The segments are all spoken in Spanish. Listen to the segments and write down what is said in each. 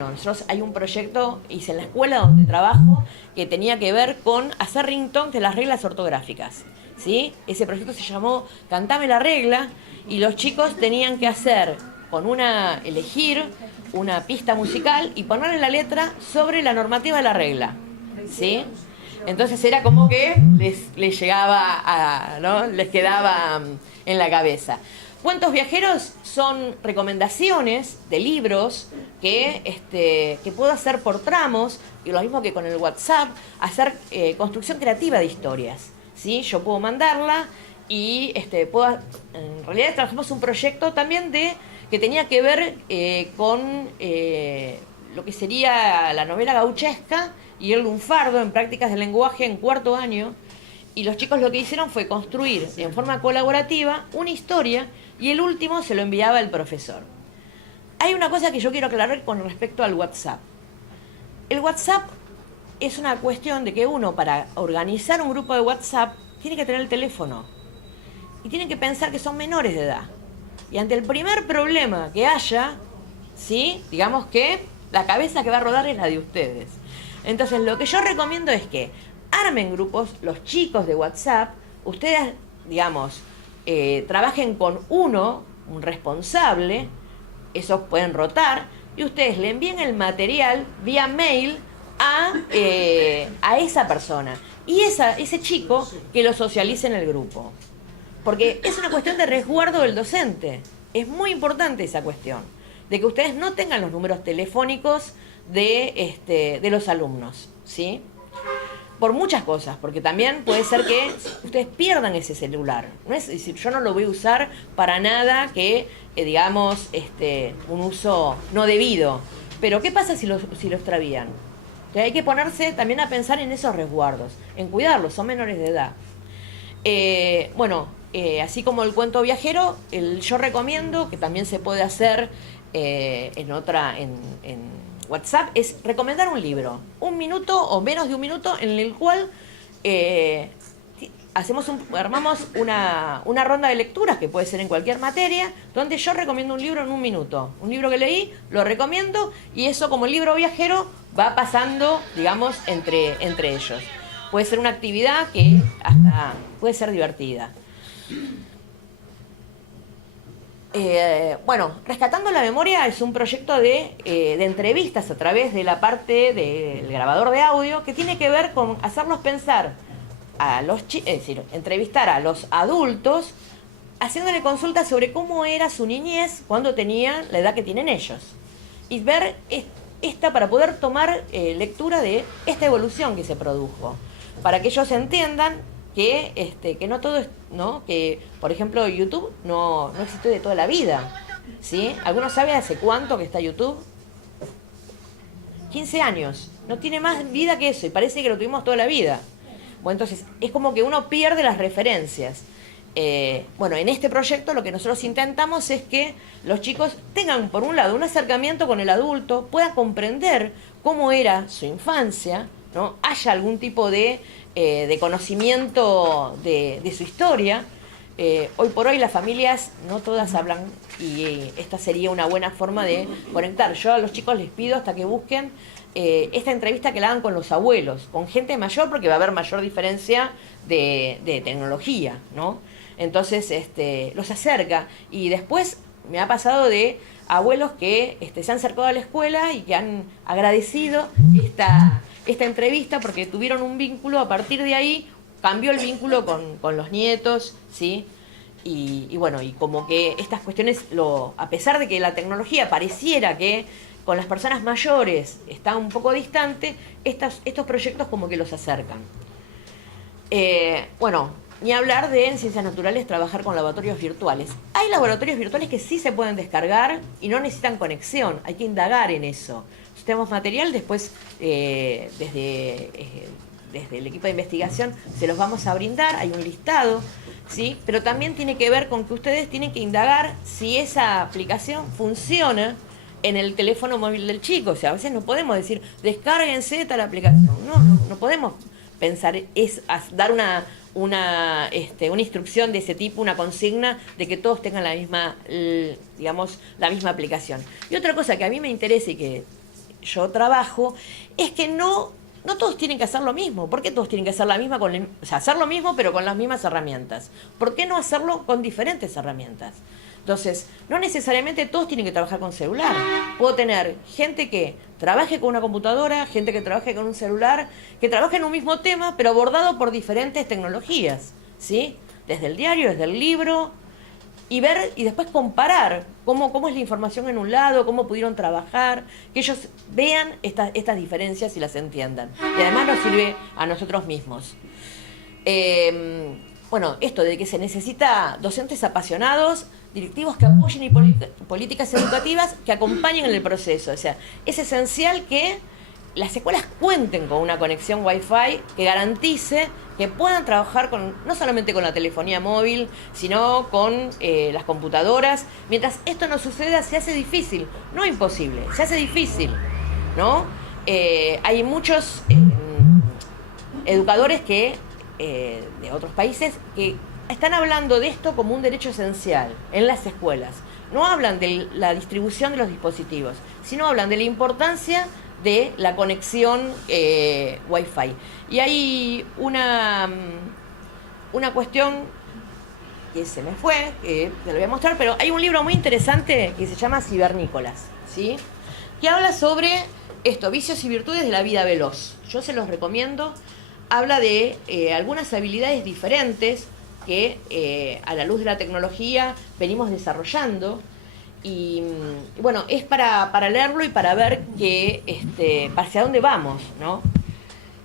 Nosotros hay un proyecto, hice en la escuela donde trabajo, que tenía que ver con hacer ringtones de las reglas ortográficas. ¿Sí? Ese proyecto se llamó Cantame la regla y los chicos tenían que hacer elegir una pista musical y ponerle la letra sobre la normativa de la regla. ¿Sí? Entonces era como que les llegaba ¿no? Les quedaba en la cabeza. Cuentos viajeros son recomendaciones de libros que puedo hacer por tramos, y lo mismo que con el WhatsApp, hacer construcción creativa de historias. ¿Sí? Yo puedo mandarla y en realidad trabajamos un proyecto también que tenía que ver con lo que sería la novela gauchesca y el lunfardo en prácticas de lenguaje en cuarto año. Y los chicos lo que hicieron fue construir en forma colaborativa una historia y el último se lo enviaba el profesor. Hay una cosa que yo quiero aclarar con respecto al WhatsApp. El WhatsApp es una cuestión de que uno, para organizar un grupo de WhatsApp, tiene que tener el teléfono. Y tienen que pensar que son menores de edad. Y ante el primer problema que haya, ¿sí? Digamos que la cabeza que va a rodar es la de ustedes. Entonces, lo que yo recomiendo es que armen grupos, los chicos de WhatsApp, ustedes, digamos, trabajen con un responsable, esos pueden rotar, y ustedes le envíen el material vía mail a esa persona. Y ese chico que lo socialice en el grupo. Porque es una cuestión de resguardo del docente. Es muy importante esa cuestión. De que ustedes no tengan los números telefónicos de los alumnos. ¿Sí? Por muchas cosas, porque también puede ser que ustedes pierdan ese celular. No es decir, yo no lo voy a usar para nada que, digamos, un uso no debido. Pero ¿qué pasa si lo extravían? Entonces hay que ponerse también a pensar en esos resguardos, en cuidarlos, son menores de edad. Así como el cuento viajero, yo recomiendo, que también se puede hacer en WhatsApp, es recomendar un libro, 1 minuto o menos de 1 minuto, en el cual armamos una ronda de lecturas, que puede ser en cualquier materia, donde yo recomiendo un libro en 1 minuto. Un libro que leí, lo recomiendo, y eso, como el libro viajero, va pasando, digamos, entre ellos. Puede ser una actividad que hasta puede ser divertida. Rescatando la Memoria es un proyecto de entrevistas a través de la parte del grabador de audio, que tiene que ver con hacerlos pensar es decir, entrevistar a los adultos haciéndole consultas sobre cómo era su niñez cuando tenían la edad que tienen ellos. Y ver para poder tomar lectura de esta evolución que se produjo. Para que ellos entiendan que no todo es, ¿no? Que, por ejemplo, YouTube no existió de toda la vida. ¿Sí? ¿Alguno sabe hace cuánto que está YouTube? 15 años. No tiene más vida que eso y parece que lo tuvimos toda la vida. Bueno, entonces es como que uno pierde las referencias. En este proyecto lo que nosotros intentamos es que los chicos tengan, por un lado, un acercamiento con el adulto, puedan comprender cómo era su infancia, ¿no? Haya algún tipo de conocimiento de su historia. Hoy por hoy las familias no todas hablan, y esta sería una buena forma de conectar. Yo a los chicos les pido hasta que busquen esta entrevista, que la hagan con los abuelos, con gente mayor, porque va a haber mayor diferencia de tecnología, ¿no? Entonces los acerca, y después me ha pasado de abuelos que se han acercado a la escuela y que han agradecido esta entrevista porque tuvieron un vínculo. A partir de ahí cambió el vínculo con los nietos, ¿sí? Y como que estas cuestiones, a pesar de que la tecnología pareciera que con las personas mayores está un poco distante, estos proyectos como que los acercan. Ni hablar de, en ciencias naturales, trabajar con laboratorios virtuales. Hay laboratorios virtuales que sí se pueden descargar y no necesitan conexión, hay que indagar en eso. Si tenemos material, después desde el equipo de investigación se los vamos a brindar, hay un listado, ¿sí? Pero también tiene que ver con que ustedes tienen que indagar si esa aplicación funciona en el teléfono móvil del chico. O sea, a veces no podemos decir, descárguense tal aplicación. No podemos pensar, dar una instrucción de ese tipo, una consigna de que todos tengan la misma aplicación. Y otra cosa que a mí me interesa y que yo trabajo, es que no todos tienen que hacer lo mismo. ¿Por qué todos tienen que hacer la misma o sea, hacer lo mismo pero con las mismas herramientas? ¿Por qué no hacerlo con diferentes herramientas? Entonces, no necesariamente todos tienen que trabajar con celular. Puedo tener gente que trabaje con una computadora, gente que trabaje con un celular, que trabaje en un mismo tema, pero abordado por diferentes tecnologías, ¿sí? Desde el diario, desde el libro, y ver y después comparar cómo es la información en un lado, cómo pudieron trabajar, que ellos vean estas diferencias y las entiendan. Y además nos sirve a nosotros mismos. Bueno, esto de que se necesita docentes apasionados, directivos que apoyen y políticas educativas que acompañen en el proceso. O sea, es esencial que las escuelas cuenten con una conexión Wi-Fi que garantice que puedan trabajar no solamente con la telefonía móvil, sino con las computadoras. Mientras esto no suceda, se hace difícil, no imposible, se hace difícil, ¿no? Hay muchos educadores de otros países que están hablando de esto como un derecho esencial en las escuelas. No hablan de la distribución de los dispositivos, sino hablan de la importancia de la conexión Wi-Fi. Y hay una cuestión que se me fue, que te lo voy a mostrar, pero hay un libro muy interesante que se llama Cibernícolas, ¿sí? Que habla sobre vicios y virtudes de la vida veloz. Yo se los recomiendo. Habla de algunas habilidades diferentes que a la luz de la tecnología venimos desarrollando. Y bueno, es para leerlo y para ver hacia dónde vamos, ¿no?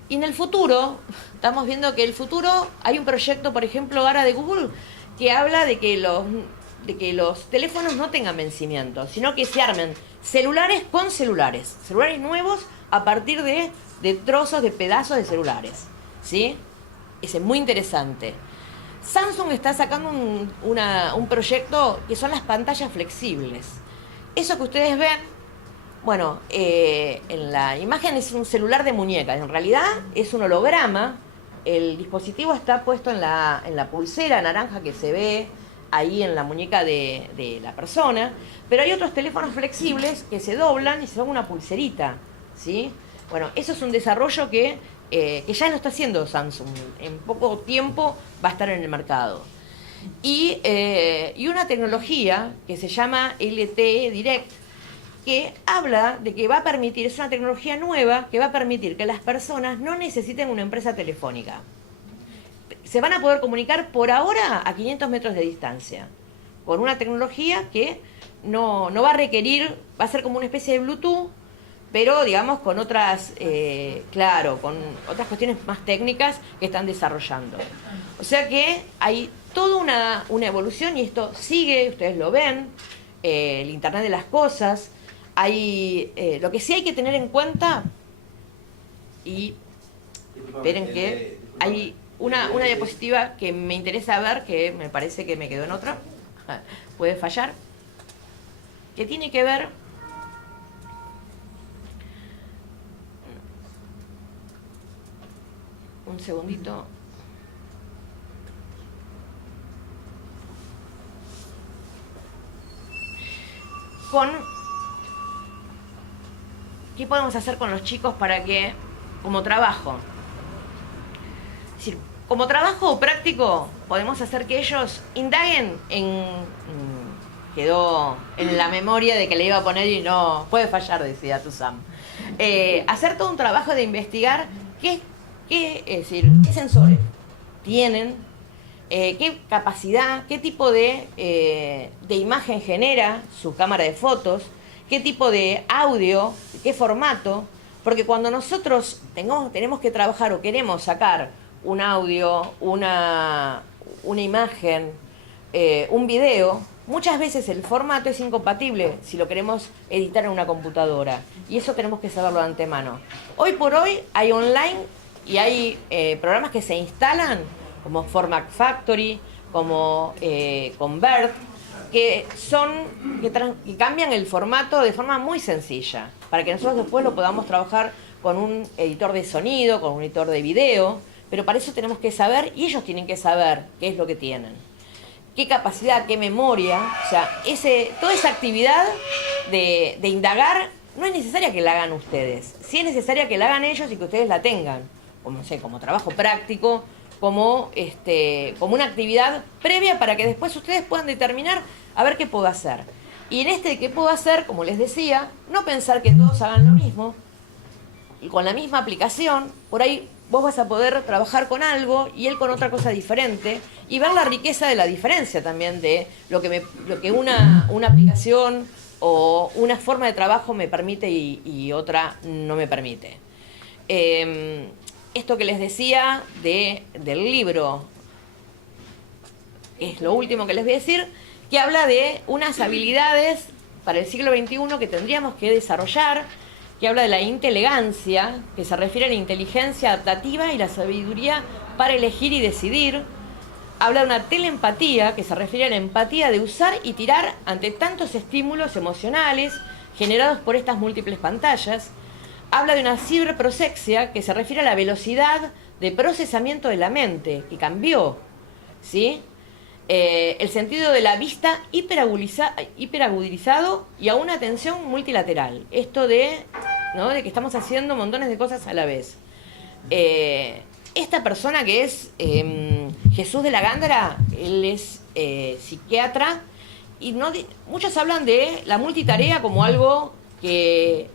Y en el futuro, estamos viendo que el futuro, hay un proyecto, por ejemplo, ahora de Google, que habla de que los teléfonos no tengan vencimiento, sino que se armen celulares con celulares nuevos a partir de trozos, de pedazos de celulares, ¿sí? Ese es muy interesante. Samsung está sacando un proyecto que son las pantallas flexibles. Eso que ustedes ven, bueno, en la imagen es un celular de muñeca. En realidad es un holograma. El dispositivo está puesto en la pulsera naranja que se ve ahí en la muñeca de la persona. Pero hay otros teléfonos flexibles que se doblan y se dan una pulserita, ¿sí? Bueno, eso es un desarrollo que ya lo está haciendo Samsung. En poco tiempo va a estar en el mercado. Y una tecnología que se llama LTE Direct, que habla de que va a permitir, es una tecnología nueva, que va a permitir que las personas no necesiten una empresa telefónica. Se van a poder comunicar por ahora a 500 metros de distancia, con una tecnología que no va a requerir, va a ser como una especie de Bluetooth, pero digamos con otras, con otras cuestiones más técnicas que están desarrollando. O sea que hay toda una evolución y esto sigue, ustedes lo ven, el Internet de las cosas. Lo que sí hay que tener en cuenta, y esperen que hay una diapositiva que me interesa ver, que me parece que me quedó en otra, puede fallar, que tiene que ver un segundito. Con qué podemos hacer con los chicos para que, como trabajo, es decir, como trabajo práctico, podemos hacer que ellos indaguen quedó en la memoria de que le iba a poner y no puede fallar, decía Tuzam. Hacer todo un trabajo de investigar qué sensores tienen, qué capacidad, qué tipo de imagen genera su cámara de fotos, qué tipo de audio, qué formato, porque cuando nosotros tenemos que trabajar o queremos sacar un audio, una imagen, un video, muchas veces el formato es incompatible si lo queremos editar en una computadora, y eso tenemos que saberlo de antemano. Hoy por hoy hay online y hay programas que se instalan como Format Factory, como Convert, que cambian el formato de forma muy sencilla, para que nosotros después lo podamos trabajar con un editor de sonido, con un editor de video, pero para eso tenemos que saber, y ellos tienen que saber qué es lo que tienen, qué capacidad, qué memoria, o sea, toda esa actividad de indagar no es necesaria que la hagan ustedes. Sí es necesaria que la hagan ellos y que ustedes la tengan, como, no sé, como trabajo práctico, como, como una actividad previa para que después ustedes puedan determinar a ver qué puedo hacer. Y en este qué puedo hacer, como les decía, no pensar que todos hagan lo mismo, y con la misma aplicación, por ahí vos vas a poder trabajar con algo y él con otra cosa diferente, y ver la riqueza de la diferencia también de lo que una aplicación o una forma de trabajo me permite y otra no me permite. Esto que les decía del libro, es lo último que les voy a decir, que habla de unas habilidades para el siglo XXI que tendríamos que desarrollar, que habla de la intelegancia, que se refiere a la inteligencia adaptativa y la sabiduría para elegir y decidir. Habla de una teleempatía, que se refiere a la empatía de usar y tirar ante tantos estímulos emocionales generados por estas múltiples pantallas. Habla de una ciberprosexia, que se refiere a la velocidad de procesamiento de la mente, que cambió, ¿sí? El sentido de la vista hiperagudizado y a una atención multilateral. Esto ¿no? de que estamos haciendo montones de cosas a la vez. Esta persona que es Jesús de la Gándara, él es psiquiatra, y muchos hablan de la multitarea como algo que